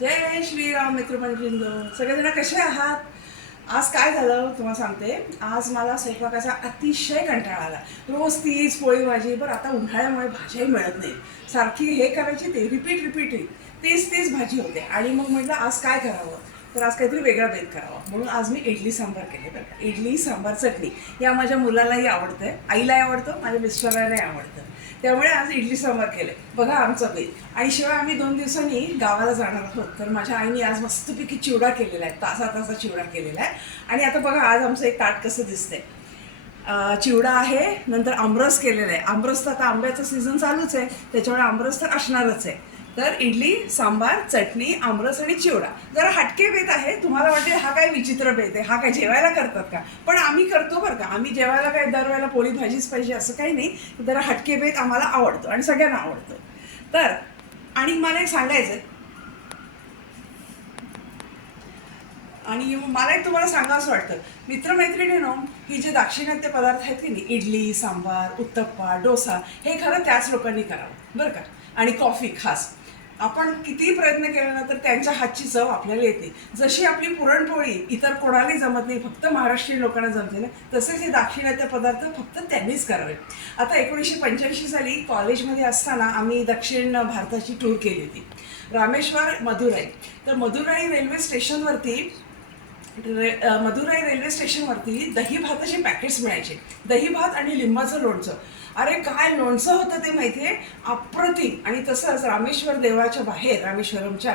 जय श्रीराम मित्रमंडळींनो, सगळेजण कसे आहात? आज काय झालं तुम्हाला सांगते. आज मला स्वयंपाकाचा अतिशय कंटाळा आला. रोज तीच पोळी भाजी. बरं आता उन्हाळ्यामुळे भाज्याही मिळत नाही. सारखी हे करायची ते रिपीट तीच तीच भाजी होते. आणि मग म्हटलं आज काय करावं, तर आज काहीतरी वेगळा बेत करावा. म्हणून आज मी इडली सांबार केले. बरं का, इडली सांबार चटणी या माझ्या मुलालाही आवडतंय, आईलाही आवडतं, माझ्या मिस्टरांनाही आवडतं. त्यामुळे आज इडली सांबार केले. बघा आमचा बेत. आणि शिवाय आम्ही 2 दिवसांनी गावाला जाणार आहोत. तर माझ्या आईने आज मस्तपैकी चिवडा केलेला आहे, तासा चिवडा केलेला आहे. आणि आता बघा आज आमचं एक ताट कसं दिसतंय. चिवडा आहे, नंतर आमरस केलेला आहे. आमरस तर आता आंब्याचं सीझन चालूच आहे, त्याच्यामुळे आमरस तर असणारच आहे. तर इडली सांबार चटणी आमरस आणि चिवडा जरा हटके बेत आहे. तुम्हाला वाटेल हा काय विचित्र बेत आहे, हा काय जेवायला करतात का? पण आम्ही करतो बरं का. आम्ही जेवायला काय दरवेळेला पोळी भाजीच पाहिजे असं काही नाही. जरा हटके बेत आम्हाला आवडतो आणि सगळ्यांना आवडतो. तर आणि मला एक सांगायचं आहे, आणि मला एक तुम्हाला सांगावंसं वाटतं मित्रमैत्रिणींनो, ही जे दाक्षिणात्य पदार्थ आहेत की नाही, इडली सांबार उत्तप्पा डोसा, हे खरं त्याच लोकांनी करावं बरं का. आणि कॉफी खास. आपण कितीही प्रयत्न केला ना तर त्यांच्या हातची चव आपल्याला येते. जशी आपली पुरणपोळी इतर कोणालाही जमत नाही, फक्त महाराष्ट्रीयन लोकांना जमते ना, तसेच हे दाक्षिणात्य पदार्थ फक्त त्यांनीच करावे. आता 1985 साली कॉलेजमध्ये असताना आम्ही दक्षिण भारताची टूर केली होती. रामेश्वर मदुराई. तर मदुराई रेल्वे स्टेशनवरती दही भाताचे पॅकेट्स मिळायचे. दही भात आणि लिंबाचं लोणचं. अरे काय लोणचं होतं ते माहिती आहे, अप्रतिम. आणि तसंच रामेश्वर देवळाच्या बाहेर रामेश्वरमच्या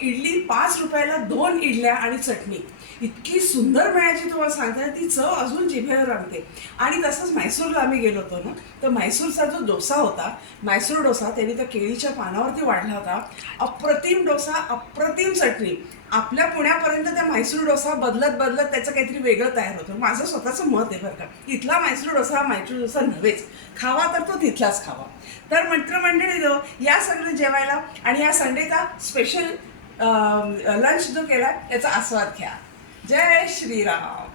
इडली 5 रुपयाला 2 इडल्या आणि चटणी इतकी सुंदर मिळायची, तुम्हाला सांगता ती चव अजून जिभेवर आणते. आणि तसंच म्हैसूरला आम्ही गेलो होतो ना, तर म्हैसूरचा जो डोसा होता, म्हैसूर डोसा, त्यांनी त्या केळीच्या पानावरती वाढला होता. अप्रतिम डोसा, अप्रतिम चटणी. आपल्या पुण्यापर्यंत त्या म्हैसूर डोसा बदलत बदलत त्याचं काहीतरी वेगळं तयार होतं. माझं स्वतःचं मत आहे बरं का. इथला म्हैसूर डोसा हा म्हैसूर डोसा नव्हेच. खावा तर तो तिथलाच खावा. तर मित्रमंडळींनो, या सगळं जेवायला आणि या संडेचा स्पेशल लंच जो केला त्याचा आस्वाद घ्या. जय श्रीराम.